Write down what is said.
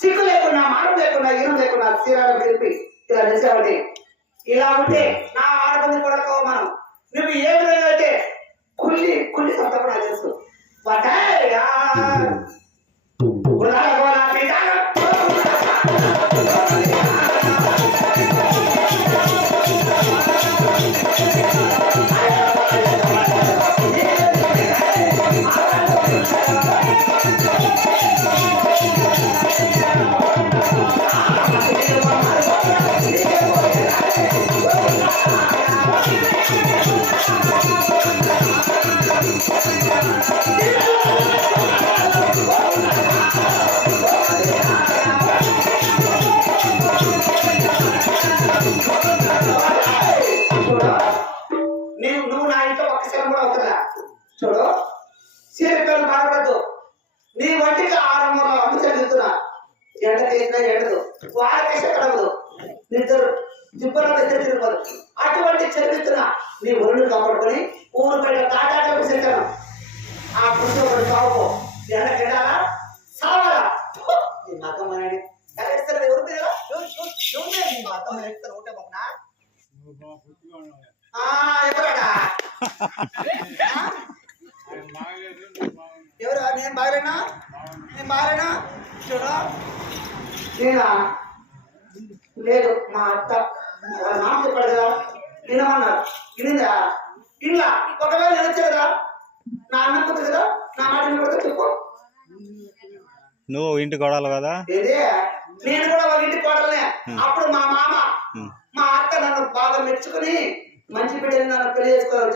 సిగ్గు లేకున్నా మానం లేకున్నా ఈనం లేకున్నా తీరాలను తెలిపి ఇలా నిలిచేవాడి. ఇలా ఉంటే నా ఆడబంది కొడకో మనం నువ్వు ఏ విధంగా అయితే కుళ్ళి కుళ్ళి సొంతం నాకు తెలుసు. నువ్వు నా ఇంట్లో ఒక్క శరం కూడా అవుతుందా? చూడు, సీరకలు బాధపడద్దు. నీ వంటికి 6 మూల వంట చెందుతున్నా. ఎండ చేసినా ఎండదు, వాడకేసే కడవదు, నిద్దరు జిబ్బల తిరిగిపోదు. అటువంటి చదివిస్తున్నా నీ ఒళ్ళు కాపాడుకొని ఊరు బయట తాటాటకు చెట్టాను. ఆ పురుషుడు ఒకటి కావుకో ఎండకెళ్ళాలా సావాలా? నీ మతమని కరెక్ట్ ఎవరు నీ మతం నేర్పుతారు ఒకటే బాబునా ఎవరాడా ఎవరు? నేను బాగలేనా? నేను బాగలేనా? చూడా నేనా? లేదు, మా అత్త నాన్న చెప్పాడు కదా వినమన్నారు. వినిందా? ఇలా ఒకవేళ నిలచే కదా నా అన్నం కొద్ది కదా నా మాట కూడా చెప్పు. నువ్వు ఇంటి కోడాలి కదా? నేను కూడా ఒక ఇంటి కోడలనే. అప్పుడు మా మామ మా అత్త నన్ను బాగా మెచ్చుకుని మంచి బిడ్డని నన్ను పెళ్లి చేసుకోవాలి.